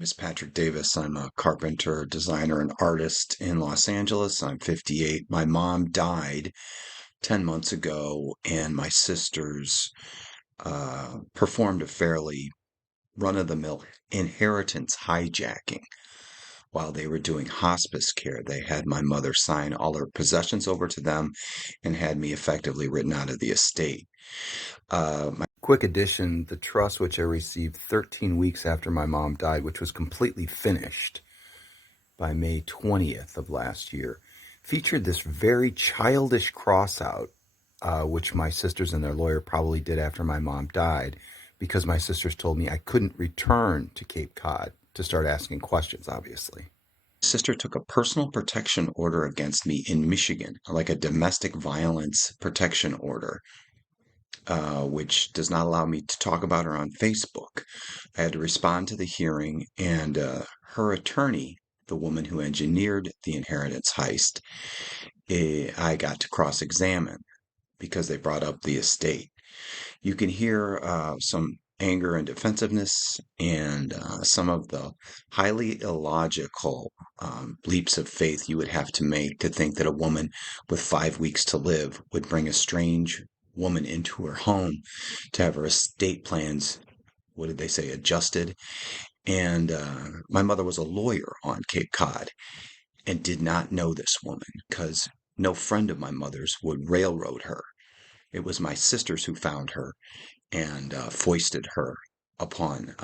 Is Patrick Davis. I'm a carpenter, designer, and artist in Los Angeles. I'm 58. My mom died 10 months ago, and my sisters performed a fairly run-of-the-mill inheritance hijacking while they were doing hospice care. They had my mother sign all her possessions over to them and had me effectively written out of the estate. My quick addition, the trust, which I received 13 weeks after my mom died, which was completely finished by May 20th of last year, featured this very childish crossout, which my sisters and their lawyer probably did after my mom died, because my sisters told me I couldn't return to Cape Cod to start asking questions, obviously. Sister took a personal protection order against me in Michigan, like a domestic violence protection order, which does not allow me to talk about her on Facebook. I had to respond to the hearing, and her attorney, the woman who engineered the inheritance heist, I got to cross examine because they brought up the estate. You can hear some anger and defensiveness and some of the highly illogical leaps of faith you would have to make to think that a woman with 5 weeks to live would bring a strange woman into her home to have her estate plans, what did they say, adjusted. And my mother was a lawyer on Cape Cod and did not know this woman because no friend of my mother's would railroad her. It was my sisters who found her and foisted her upon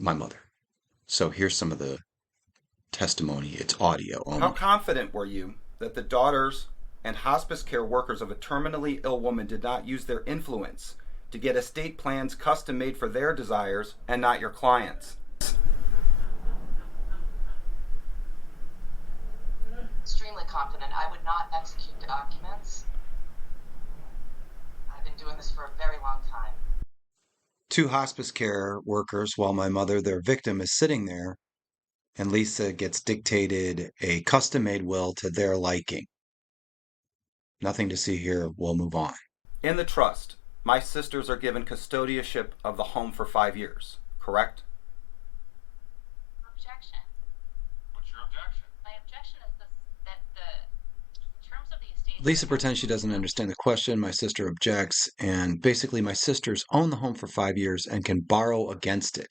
my mother. So here's some of the testimony. It's audio How only. confident were you that the daughters and hospice care workers of a terminally ill woman did not use their influence to get estate plans custom made for their desires and not your clients? Extremely confident. I would not execute documents. I've been doing this for a very long time. Two hospice care workers, while my mother, their victim, is sitting there, and Lisa gets dictated a custom made will to their liking. Nothing to see here. We'll move on. In the trust, my sisters are given custodianship of the home for 5 years, correct? Objection. What's your objection? My objection is that the terms of the estate. Lisa pretends she doesn't understand the question. My sister objects, and basically, my sisters own the home for 5 years and can borrow against it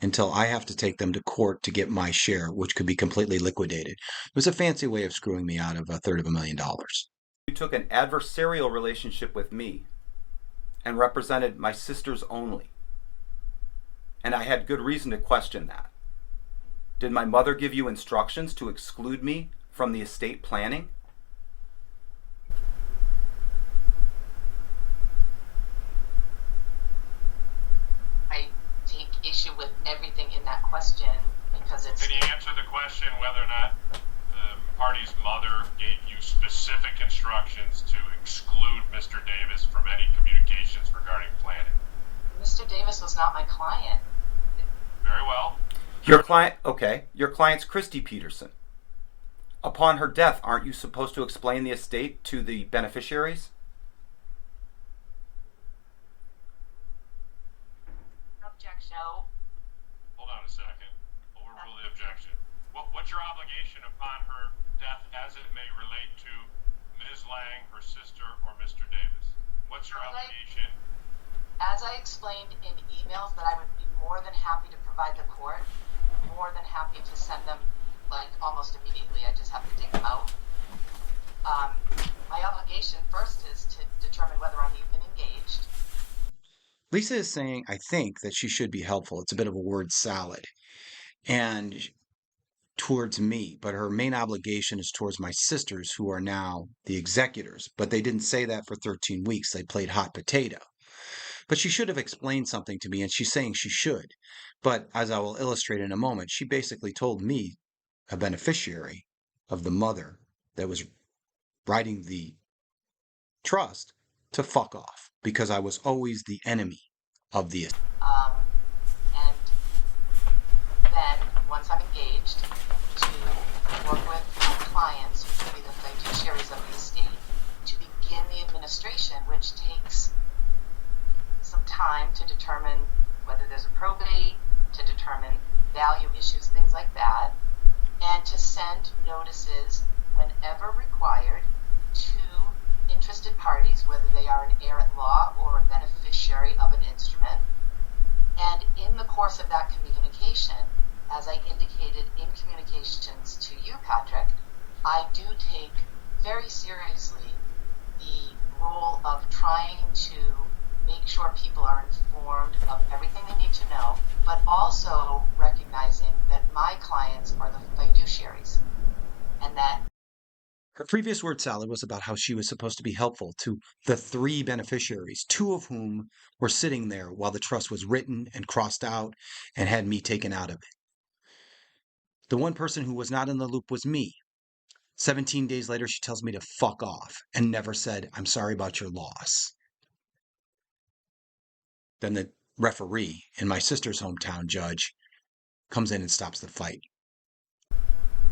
until I have to take them to court to get my share, which could be completely liquidated. It was a fancy way of screwing me out of $333,000. You took an adversarial relationship with me and represented my sisters only. And I had good reason to question that. Did my mother give you instructions to exclude me from the estate planning? I take issue with everything in that question because it's. Can you answer the question whether or not the party's mother gave you specific instructions to exclude Mr. Davis from any communications regarding planning? Mr. Davis was not my client. Very well. Your client's Christy Peterson. Upon her death, aren't you supposed to explain the estate to the beneficiaries? Objection. No. Hold on a second. Overrule the objection. What's your obligation upon her death as it may relate to Ms. Lang, her sister, or Mr. Davis? What's your obligation? As I explained in emails that I would be more than happy to provide the court, more than happy to send them like almost immediately. I just have to dig them out. My obligation first is to determine whether I'm even engaged. Lisa is saying, I think, that she should be helpful. It's a bit of a word salad. And towards me, but her main obligation is towards my sisters, who are now the executors. But they didn't say that for 13 weeks. They played hot potato. But she should have explained something to me, and she's saying she should. But as I will illustrate in a moment, she basically told me, a beneficiary of the mother that was writing the trust, to fuck off because I was always the enemy of the. And then, once I'm engaged, to work with my clients, which will be the fiduciaries of the estate, to begin the administration, which takes some time to determine whether there's a probate, to determine value issues, things like that, and to send notices whenever required to interested parties, whether they are an heir at law or a beneficiary of an instrument. And in the course of that communication, as I indicated in communications to you, Patrick, I do take very seriously the role of trying to make sure people are informed of everything they need to know, but also recognizing that my clients are the fiduciaries, and that Her previous word salad was about how she was supposed to be helpful to the 3 beneficiaries, 2 of whom were sitting there while the trust was written and crossed out and had me taken out of it. The one person who was not in the loop was me. 17 days later, she tells me to fuck off and never said, "I'm sorry about your loss." Then the referee in my sister's hometown, Judge, comes in and stops the fight.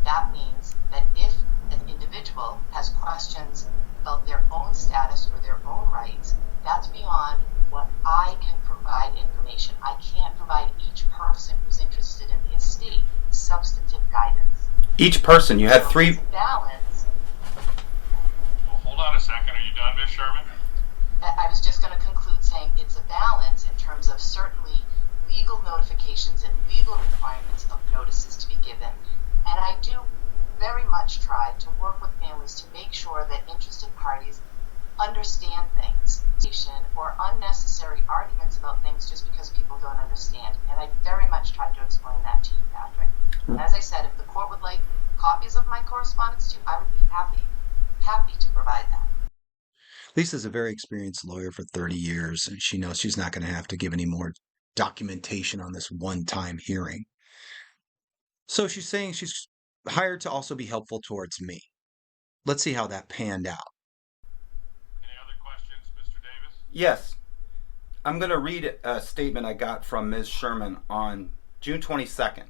that means that if an individual has questions about their own status or their own rights, that's beyond what I can provide information. I can't provide each person who's interested in the estate substantive guidance. Each person, you had So 3. it's balance. Well, hold on a second. Are you done, Ms. Sherman? I was just going to conclude saying it's a balance in terms of certainly legal notifications and legal requirements of notices to be given. And I do very much try to work with families to make sure that interested parties understand things or unnecessary arguments about things just because people don't understand. And I very much tried to explain that to you, Patrick. And as I said, if the court would like copies of my correspondence too, I would be happy to provide that. Lisa's a very experienced lawyer for 30 years, and she knows she's not going to have to give any more documentation on this one-time hearing. So she's saying she's hired to also be helpful towards me. Let's see how that panned out. Any other questions, Mr. Davis? Yes. I'm going to read a statement I got from Ms. Sherman on June 22nd.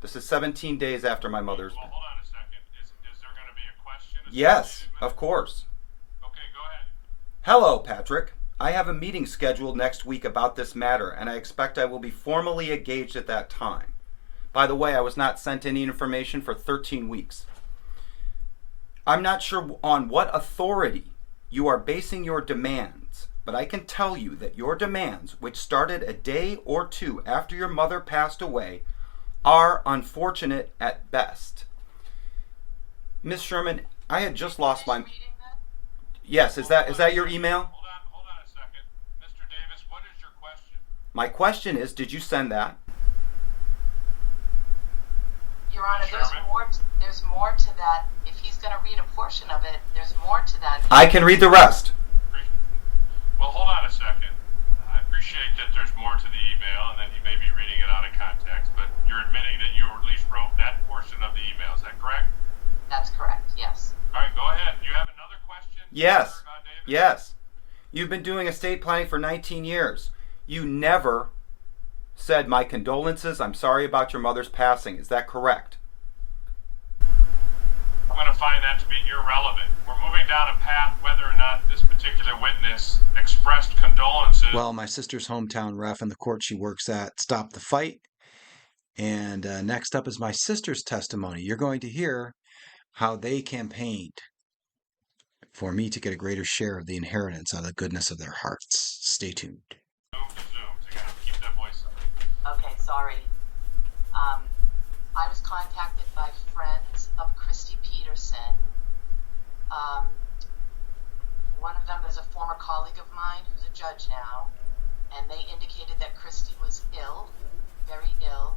This is 17 days after my mother's. Well, hold on a second. Is there going to be a question? Yes, associated with of it? course. Okay, go ahead. Hello, Patrick. I have a meeting scheduled next week about this matter, and I expect I will be formally engaged at that time. By the way, I was not sent any information for 13 weeks. I'm not sure on what authority you are basing your demands, but I can tell you that your demands, which started a day or 2 after your mother passed away, are unfortunate at best. Miss Sherman, I had just lost my... Reading that? Yes, is that your email? Hold on a second. Mr. Davis, what is your question? My question is, did you send that? Your Honor, Sherman? there's more to that. If he's going to read a portion of it, there's more to that. I can read the rest. Well, hold on a second. I appreciate that there's more to the email and that you may be reading it out of context, but you're admitting that you at least wrote that portion of the email. Is that correct? That's correct, yes. All right, go ahead. Do you have another question? Yes. Mr. Davis? Yes. You've been doing estate planning for 19 years. You never said, "My condolences, I'm sorry about your mother's passing." Is that correct? I'm going to find that to be irrelevant. We're moving down a path whether or not this particular witness expressed condolences. Well, my sister's hometown ref and the court she works at stopped the fight. And next up is my sister's testimony. You're going to hear how they campaigned for me to get a greater share of the inheritance out of the goodness of their hearts. Stay tuned. Zoom to Zoom. So you got to keep that voice up. Okay, sorry. I was contacted by friends of Christy Peterson. One of them is a former colleague of mine who's a judge now, and they indicated that Christy was ill, very ill,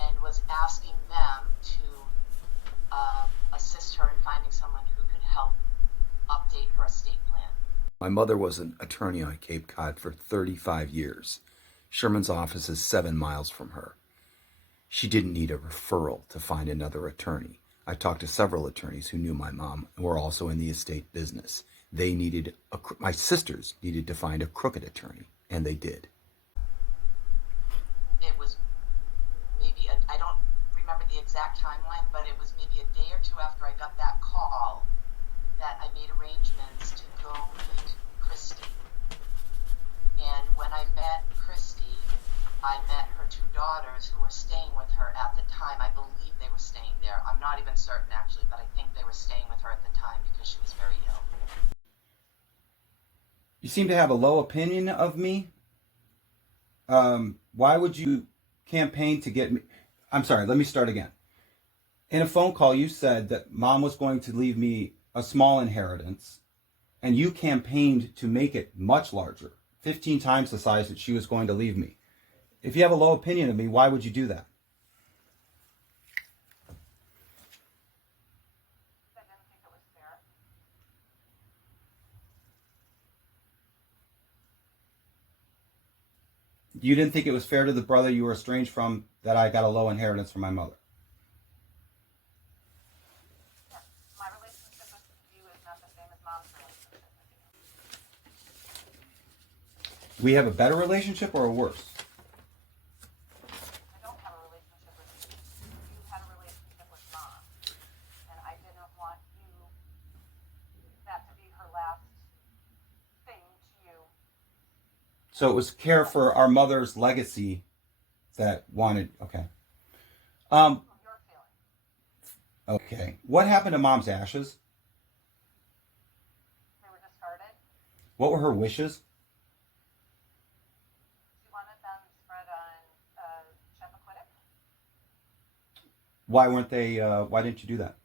and was asking them to assist her in finding someone who could help update her estate plan. My mother was an attorney on Cape Cod for 35 years. Sherman's office is 7 miles from her. She didn't need a referral to find another attorney. I talked to several attorneys who knew my mom and were also in the estate business. They needed my sisters needed to find a crooked attorney, and they did. It was maybe, I don't remember the exact timeline, but it was maybe a day or 2 after I got that call that I made arrangements to go meet Christy. And when I met Christy, I met her two daughters who were staying with her at the time. I believe they were staying there. I'm not even certain actually, but I think they were staying with her at the time because she was very ill. You seem to have a low opinion of me. Why would you campaign to get me? I'm sorry, let me start again. In a phone call, you said that mom was going to leave me a small inheritance, and you campaigned to make it much larger, 15 times the size that she was going to leave me. If you have a low opinion of me, why would you do that? I didn't think it was fair. You didn't think it was fair to the brother you were estranged from that I got a low inheritance from my mother. My relationship with you is not the same as mom's relationship with you. We have a better relationship or a worse? I don't have a relationship with you. You had a relationship with mom. And I didn't want that to be her last thing to you. So it was care for our mother's legacy that wanted. Okay. Your feelings. Okay. What happened to mom's ashes? They were discarded. What were her wishes? She wanted them spread on Chappaquiddick. Why weren't they? Why didn't you do that?